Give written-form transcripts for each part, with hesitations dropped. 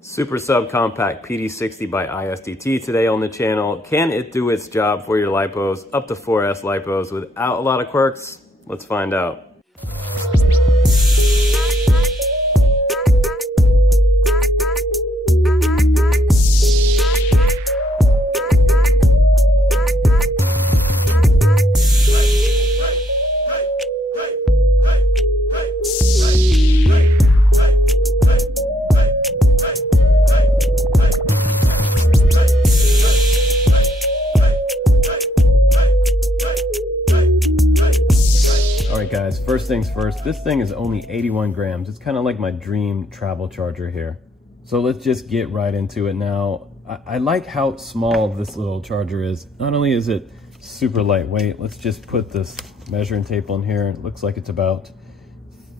Super subcompact PD60 by ISDT today on the channel. Can it do its job for your LiPos, up to 4S LiPos, without a lot of quirks? Let's find out. Guys, first things first, this thing is only 81 grams. It's kind of like my dream travel charger here. So let's just get right into it now. I like how small this little charger is. Not only is it super lightweight, let's just put this measuring tape on here. It looks like it's about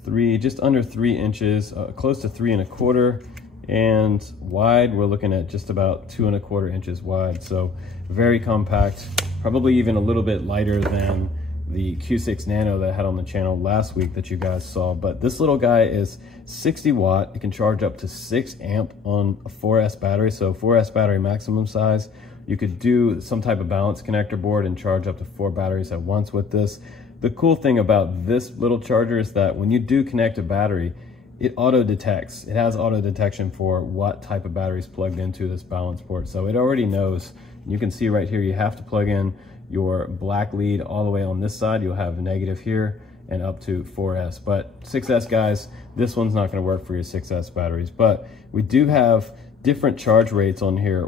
just under 3 inches, close to 3 1/4. And wide, we're looking at just about 2 1/4 inches wide. So very compact, probably even a little bit lighter than the Q6 Nano that I had on the channel last week that you guys saw. But this little guy is 60 watt. It can charge up to 6 amp on a 4S battery. So 4S battery maximum size. You could do some type of balance connector board and charge up to 4 batteries at once with this. The cool thing about this little charger is that when you do connect a battery, it auto detects. It has auto detection for what type of battery is plugged into this balance port. So it already knows. You can see right here, you have to plug in your black lead all the way on this side. You'll have negative here and up to 4S. But 6S guys, this one's not going to work for your 6S batteries. But we do have different charge rates on here.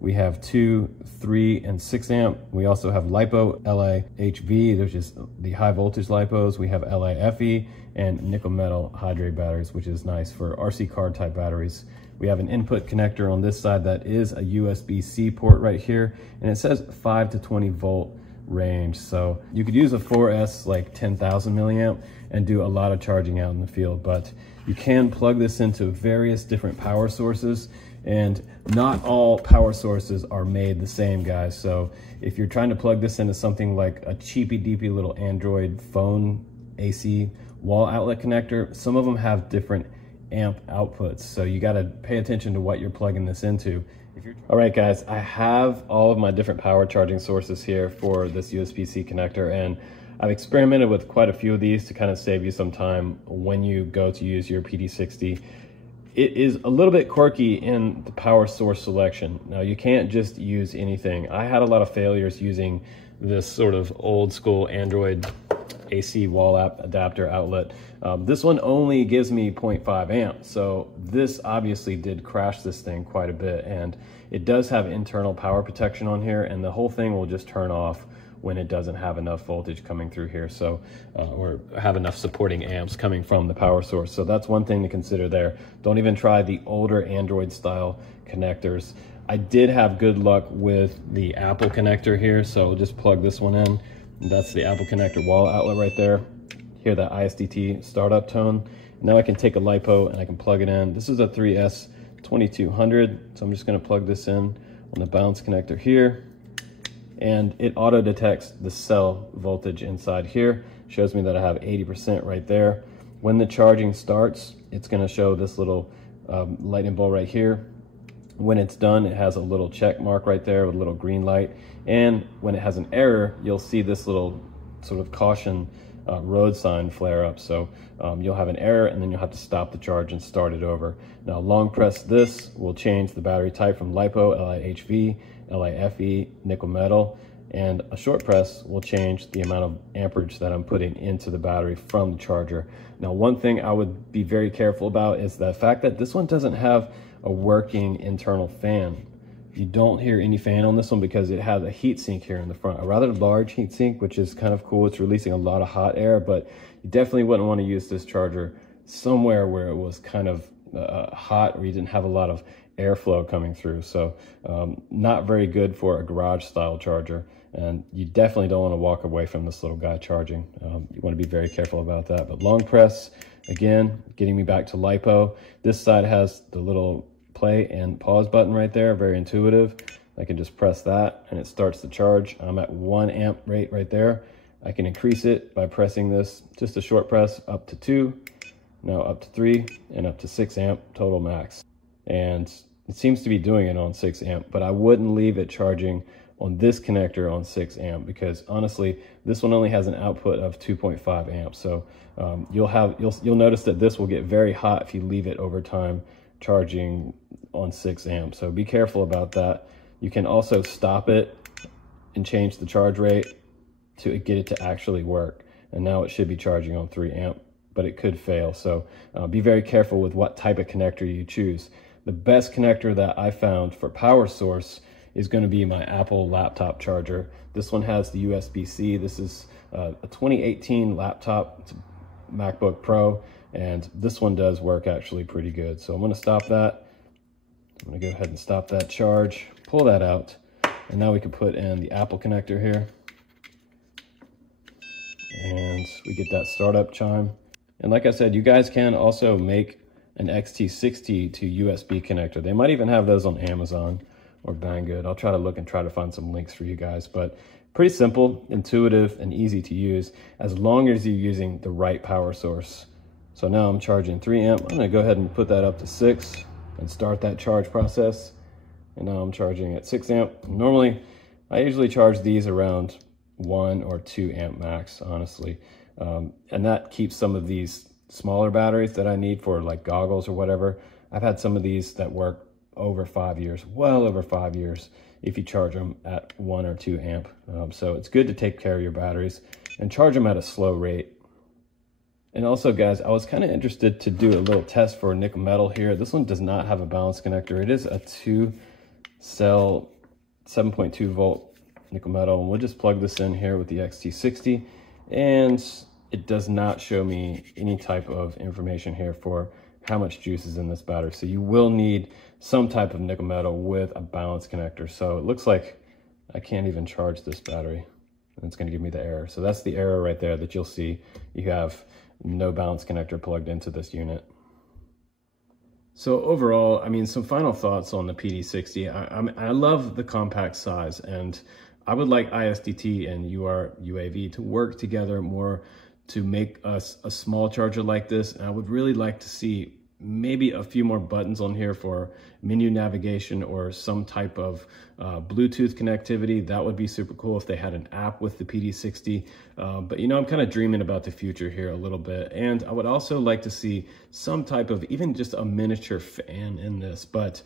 We have 2, 3, and 6 amp. We also have LiPo, LiHv, which is the high voltage LiPos. We have LiFe and nickel metal hydrate batteries, which is nice for RC car type batteries. We have an input connector on this side that is a USB-C port right here, and it says 5 to 20 volt range. So you could use a 4S like 10,000 milliamp and do a lot of charging out in the field, but you can plug this into various different power sources, and not all power sources are made the same, guys. So if you're trying to plug this into something like a cheapy deepy little Android phone AC wall outlet connector, some of them have different amp outputs, so you got to pay attention to what you're plugging this into. All right guys, I have all of my different power charging sources here for this USB-C connector, and I've experimented with quite a few of these to kind of save you some time when you go to use your PD60. It is a little bit quirky in the power source selection. Now you can't just use anything. I had a lot of failures using this sort of old school Android AC wall app adapter outlet. This one only gives me 0.5 amp, so this obviously did crash this thing quite a bit, and it does have internal power protection on here, and the whole thing will just turn off when it doesn't have enough voltage coming through here, so or have enough supporting amps coming from the power source. So that's one thing to consider there. Don't even try the older Android style connectors. I did have good luck with the Apple connector here, so just plug this one in. That's the Apple connector wall outlet right there. Hear that ISDT startup tone. Now I can take a LiPo and I can plug it in. This is a 3S 2200, so I'm just going to plug this in on the balance connector here, and it auto detects the cell voltage inside here. Shows me that I have 80% right there. When the charging starts, it's going to show this little lightning bulb right here. When it's done, it has a little check mark right there with a little green light, and when it has an error, you'll see this little sort of caution road sign flare up. So you'll have an error, and then you'll have to stop the charge and start it over. Now long press this will change the battery type from LiPo, LiHv, LiFe, nickel metal, and a short press will change the amount of amperage that I'm putting into the battery from the charger. Now one thing I would be very careful about is the fact that this one doesn't have a working internal fan. You don't hear any fan on this one because it has a heat sink here in the front, a rather large heat sink, which is kind of cool. It's releasing a lot of hot air, but you definitely wouldn't want to use this charger somewhere where it was kind of hot, or you didn't have a lot of airflow coming through. So not very good for a garage style charger, and you definitely don't want to walk away from this little guy charging. You want to be very careful about that. But long press, again, getting me back to LiPo. This side has the little play and pause button right there, very intuitive. I can just press that and it starts the charge. I'm at 1 amp rate right there. I can increase it by pressing this, just a short press, up to 2, now up to 3, and up to 6 amp total max. and it seems to be doing it on 6 amp, but I wouldn't leave it charging on this connector on 6 amp because honestly, this one only has an output of 2.5 amps. So you'll notice that this will get very hot if you leave it over time charging on 6 amp. So be careful about that. You can also stop it and change the charge rate to get it to actually work. And now it should be charging on 3 amp, but it could fail. So be very careful with what type of connector you choose. The best connector that I found for power source is going to be my Apple laptop charger. This one has the USB-C. This is a 2018 laptop. It's a MacBook Pro, and this one does work actually pretty good. So I'm going to stop that. I'm going to go ahead and stop that charge, pull that out, and now we can put in the Apple connector here. And we get that startup chime. And like I said, you guys can also make an XT60 to USB connector. They might even have those on Amazon or Banggood. I'll try to look and try to find some links for you guys, but pretty simple, intuitive, and easy to use as long as you're using the right power source. So now I'm charging 3 amp. I'm gonna go ahead and put that up to 6 and start that charge process. And now I'm charging at 6 amp. Normally, I usually charge these around 1 or 2 amp max, honestly. And that keeps some of these smaller batteries that I need for like goggles or whatever. I've had some of these that work over 5 years, well over 5 years, if you charge them at 1 or 2 amp. So it's good to take care of your batteries and charge them at a slow rate. And also guys, I was kind of interested to do a little test for nickel metal here. This one does not have a balance connector. It is a 2-cell 7.2 volt nickel metal, and we'll just plug this in here with the XT60, and it does not show me any type of information here for how much juice is in this battery. So you will need some type of nickel metal with a balance connector. So it looks like I can't even charge this battery, and it's going to give me the error. So that's the error right there that you'll see. You have no balance connector plugged into this unit. So overall, I mean, some final thoughts on the PD60. I love the compact size, and I would like ISDT and UAV to work together more to make us a small charger like this. And I would really like to see maybe a few more buttons on here for menu navigation or some type of Bluetooth connectivity. That would be super cool if they had an app with the PD60. But you know, I'm kind of dreaming about the future here a little bit. And I would also like to see some type of even just a miniature fan in this. But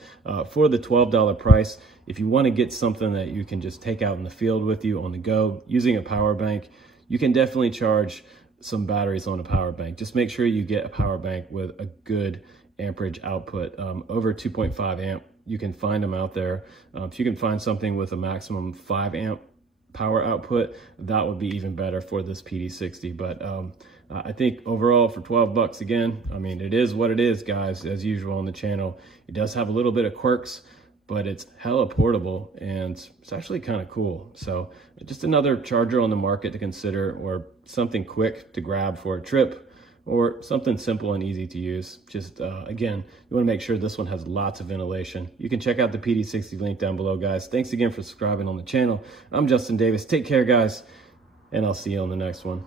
for the $12 price, if you want to get something that you can just take out in the field with you on the go using a power bank, you can definitely charge some batteries on a power bank. Just make sure you get a power bank with a good amperage output, over 2.5 amp. You can find them out there. If you can find something with a maximum 5 amp power output, that would be even better for this PD60. But I think overall for 12 bucks, again, I mean, it is what it is, guys, as usual on the channel. It does have a little bit of quirks, but it's hella portable and it's actually kind of cool. So just another charger on the market to consider, or something quick to grab for a trip, or something simple and easy to use. Just again, you want to make sure this one has lots of ventilation. You can check out the PD60 link down below, guys. Thanks again for subscribing on the channel. I'm Justin Davis. Take care, guys, and I'll see you on the next one.